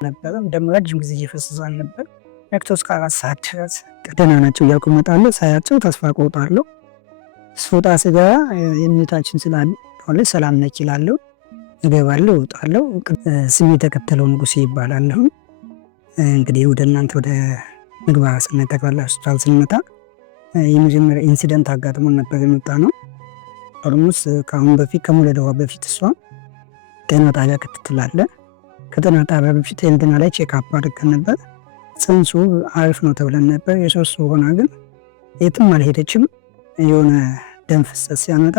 ነበረ። ደግሞ ረጅም ጊዜ እየፈሰሰ ነበር። ነቅቶ እስከ 4 ሰዓት ድረስ ደህና ናቸው እያልኩ እመጣለሁ። ሳያቸው ተስፋ ቆርጣለሁ። ስወጣ ስገባ የእመቤታችን ስላለ ሰላም ነች ይላለሁ። እገባለሁ፣ እወጣለሁ። ስሜ ተከተለው ንጉሴ ይባላለሁ። እንግዲህ ወደ እናንተ ወደ ምግባረ ሰናይ ጠቅላላ ሆስፒታል ስንመጣ የመጀመሪያ ኢንሲደንት አጋጥሞን ነበር የመጣ ነው። ኦልሞስት ከአሁን በፊት ከመውለዷ በፊት እሷ ጤና ጣቢያ ክትትል አለ። ከጤና ጣቢያ በፊት ሄልድና ላይ ቼክአፕ አድርገን ነበር። ጽንሱ አሪፍ ነው ተብለን ነበር። የሶስት ሆና ግን የትም አልሄደችም። የሆነ ደም ፍሰት ሲያመጣ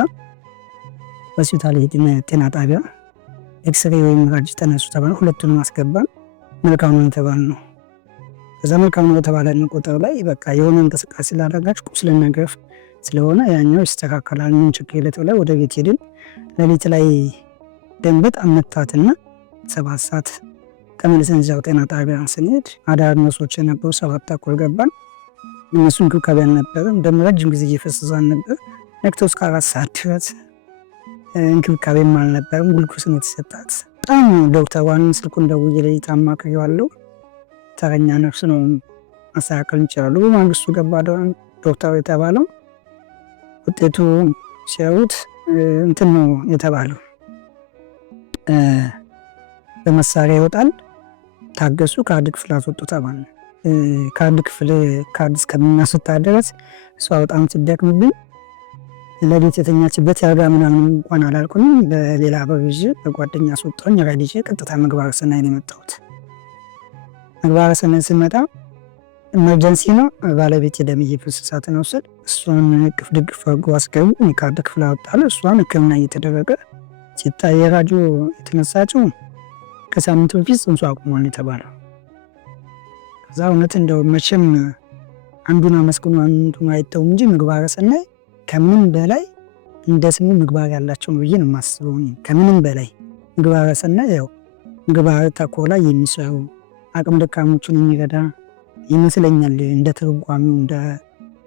ሆስፒታል ሄድን። ጤና ጣቢያ ኤክስሬ ወይም ራጅ ተነሱ ተባለ። ሁለቱንም አስገባን። መልካም ነው የተባለ ነው። ከዛ መልካም ነው የተባለ ቁጥር ላይ በቃ የሆነ እንቅስቃሴ ላደረጋች ቁስል ነገር ስለሆነ ያኛው ይስተካከላል ምን ችግር የለም ላይ ወደ ቤት ሄድን። ሌሊት ላይ ደም በጣም መታትና 7 ሰዓት ተመልሰን እዛው ጤና ጣቢያ ስንሄድ አዳር ነርሶች የነበሩ 7 ተኩል ገባን። እነሱ እንክብካቤ አልነበረም። ደም ረጅም ጊዜ እየፈሰሰ ነበር። ነቅቶ እስከ 4 ሰዓት ድረስ እንክብካቤም አልነበረም። ግሉኮስ ነው የተሰጣት። በጣም ዶክተሯን ስልኩን ደውዬ ለይታ አማክሬዋለሁ። ተረኛ ነርስ ነው ማስተካከል ይችላሉ። በማግስቱ ገባ ዶክተሩ የተባለው። ውጤቱ ሲያዩት እንትን ነው የተባለው በመሳሪያ ይወጣል፣ ታገሱ፣ ካርድ ክፍል አስወጡ ተባለ። ካርድ ክፍል ካርድ እስከምናስወጣ ድረስ እሷ በጣም ትደክምብኝ። ለቤት የተኛችበት ያጋ ምናምን እንኳን አላልኩንም። በሌላ በብዥ በጓደኛ አስወጣኝ። ራዲጄ ቀጥታ ምግባረ ሰናይ ነው የመጣሁት። ምግባረ ሰናይ ስመጣ ኢመርጀንሲ ነው። ባለቤት የደም እየፈሰሳት ነው ስል እሷን እቅፍ ድግፍ አድርጎ አስገቡ። ካርድ ክፍል አወጣለ። እሷን ሕክምና እየተደረገ ሲታይ የራጆ የተነሳችው ከሳምንት በፊት ጽንሱ አቁሟል የተባለው። ከዛ እውነት እንደው መቼም አንዱን አመስግኖ አንዱን አይተው እንጂ ምግባረ ሰናይ ከምንም በላይ እንደ ስሙ ምግባር ያላቸው ነው ብዬ ነው የማስበው። ከምንም በላይ ምግባረ ሰናይ ያው ምግባረ ተኮር ላይ የሚሰሩ አቅም ደካሞችን የሚረዳ ይመስለኛል። እንደ ትርጓሜው እንደ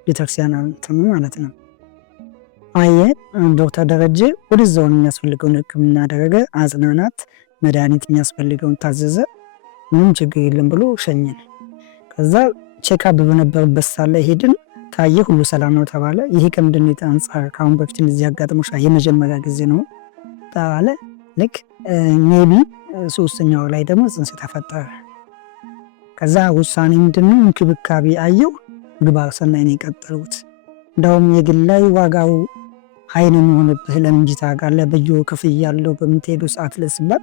ቤተክርስቲያን እንትኑ ማለት ነው። አየ ዶክተር ደረጀ ወደዛውን የሚያስፈልገውን ሕክምና አደረገ። አጽናናት፣ መድኃኒት የሚያስፈልገውን ታዘዘ። ምንም ችግር የለም ብሎ ሸኘን። ከዛ ቼክአፕ በነበረበት ሳለ ላይ ሄድን። ታየ፣ ሁሉ ሰላም ነው ተባለ። ይሄ ከምንድን ነው አንጻር ካሁን በፊት እንደዚህ ያጋጥሞሽ የመጀመሪያ ጊዜ ነው ተባለ። ልክ ሜቢ 3ኛው ላይ ደግሞ ጽንስ ተፈጠረ። ከዛ ውሳኔ ምንድነው እንክብካቤ አየው ምግባረ ሰናይ ነው የቀጠሉት። እንደውም የግል ላይ ዋጋው ኃይል የሚሆንብህ ለምን ታውቃለህ? በየወሩ ክፍያ ያለው በምትሄዱ ሰዓት ለስባት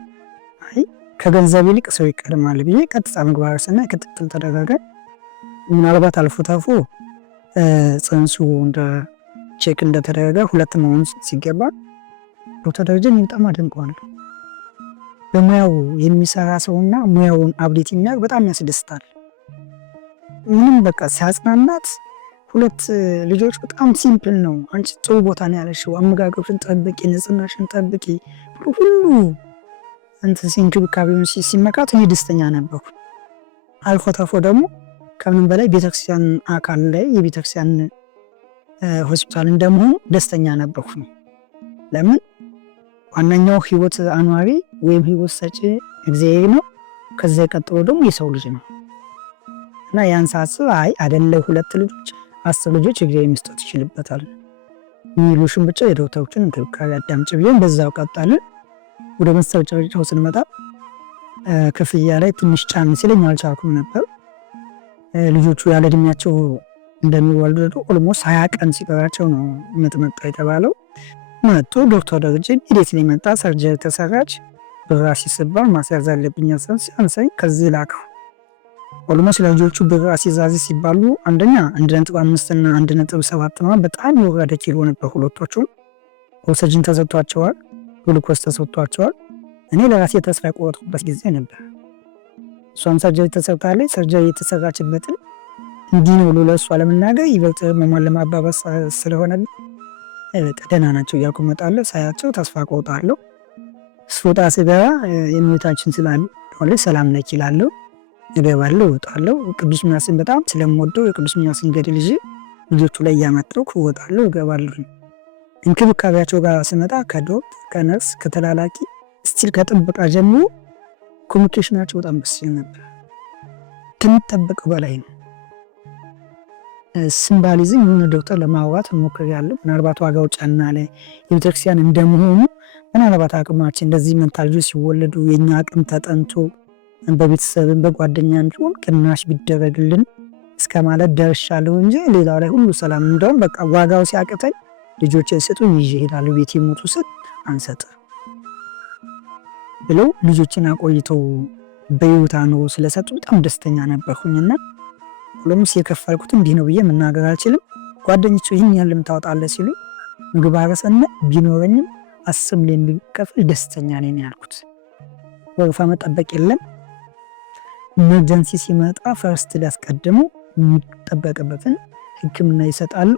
አይ ከገንዘብ ይልቅ ሰው ይቀድማል ብዬ ቀጥታ ምግባረ ሰናይ ክትትል ተደረገ። ምናልባት አልፎ ተርፎ ጽንሱ እንደ ቼክ እንደተደረገ 2 መሆን ሲገባ ዶክተር ደረጀን በጣም አደንቀዋለሁ። በሙያው የሚሰራ ሰውና ሙያውን አብዴት የሚያደርግ በጣም ያስደስታል። ምንም በቃ ሲያጽናናት 2 ልጆች በጣም ሲምፕል ነው። አንቺ ጥሩ ቦታ ነው ያለሽው፣ አመጋገብሽን ጠብቂ፣ ንጽህናሽን ጠብቂ ሁሉ አንተ እንክብካቤውን ሲመካት እኔ ደስተኛ ነበርኩ። አልፎ ተርፎ ደግሞ ከምንም በላይ ቤተክርስቲያን አካል ላይ የቤተክርስቲያን ሆስፒታል እንደመሆኑ ደስተኛ ነበርኩ ነው። ለምን ዋናኛው ህይወት አኗሪ ወይም ህይወት ሰጪ እግዚአብሔር ነው። ከዛ ቀጥሎ ደግሞ የሰው ልጅ ነው እና ያን ሳስብ አይ አይደለ 2 ልጆች 10 ልጆች እግዚአብሔር መስጠት ይችላልበታል ሚሉሽን ብቻ የዶክተሮችን እንክብካቤ አዳምጭ ብዬ በዛው ቀጣልን። ወደ መስተጫወቻው ስንመጣ ክፍያ ላይ ትንሽ ጫን ሲለኝ አልቻልኩም ነበር። ልጆቹ ያለ እድሜያቸው እንደሚወልዱ ኦልሞስት 20 ቀን ሲቀራቸው ነው መጥመጣ የተባለው። መጥቶ ዶክተር ደረጀ እንዴት ነው መጣ። ሰርጀሪ ተሰራች። ብራሲ ሲባል ማስያዝ አለብኝ አንሳኝ ከዚህ ላከው። ኦልሞስት ለልጆቹ ብራሲ ዛዚ ሲባሉ አንደኛ 1.5 እና 1.7 ነው። በጣም የወረደ ኪሎ ነበር ሁለቶቹ። ኦክሲጅን ተሰጥቷቸዋል፣ ግሉኮስ ተሰጥቷቸዋል። እኔ ለራሴ ተስፋ የቆረጥኩበት ጊዜ ነበር። እሷም ሰርጀሪ ተሰርታለች። ሰርጀሪ የተሰራችበትን እንዲህ ነው ብሎ ለእሷ ለመናገር ይበልጥ መሟን ለማባበስ ስለሆነ ደህና ናቸው እያልኩ እመጣለሁ። ሳያቸው ተስፋ ቆርጣለሁ። ስወጣ ስገባ የእመቤታችን ስላለ ሰላም ነች ይላለሁ። እገባለሁ፣ እወጣለሁ። ቅዱስ ሚናስን በጣም ስለምወደው የቅዱስ ሚናስን ገድል ይዤ ልጆቹ ላይ እያመጣሁ እወጣለሁ፣ እገባለሁ። እንክብካቤያቸው ጋር ስመጣ ከዶክተር ከነርስ ከተላላቂ ስቲል ከጥበቃ ጀምሮ ኮሚኒኬሽናቸው በጣም ደስ ይል ነበር። ከሚጠበቀው በላይ ነው። ሲምባሊዝም የሆነ ዶክተር ለማውራት ሞክሬያለሁ። ምናልባት ዋጋው ጫና ላይ የቤተክርስቲያን እንደመሆኑ ምናልባት አቅማችን እንደዚህ መንታ ልጆች ሲወለዱ የኛ አቅም ተጠንቶ በቤተሰብን በጓደኛ እንዲሆን ቅናሽ ቢደረግልን እስከ ማለት ደርሻለሁ እንጂ ሌላው ላይ ሁሉ ሰላም። እንደውም በቃ ዋጋው ሲያቅተኝ ልጆችን ስጡ ይዤ እሄዳለሁ፣ ቤት ይሞቱ ስል አንሰጥ ብለው ልጆችን አቆይተው በህይወት አኑሮ ስለሰጡ በጣም ደስተኛ ነበርኩኝና ሁሉምስ የከፈልኩት እንዲህ ነው ብዬ መናገር አልችልም። ጓደኞቹ ይህን ያህል ታወጣለህ ሲሉ ምግባረ ሰናይ ቢኖረኝም 10 ሚሊዮን ቢከፍል ደስተኛ ነኝ ያልኩት። ወረፋ መጠበቅ የለም። ኢመርጀንሲ ሲመጣ ፈርስት ሊያስቀድሙ የሚጠበቅበትን ሕክምና ይሰጣሉ።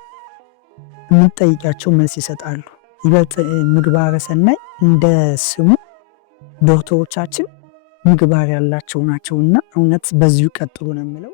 የምንጠይቃቸው መልስ ይሰጣሉ። ይበልጥ ምግባረ ሰናይ እንደ ስሙ ዶክተሮቻችን ምግባር ያላቸው ናቸውና እውነት በዚሁ ቀጥሉ ነው የምለው።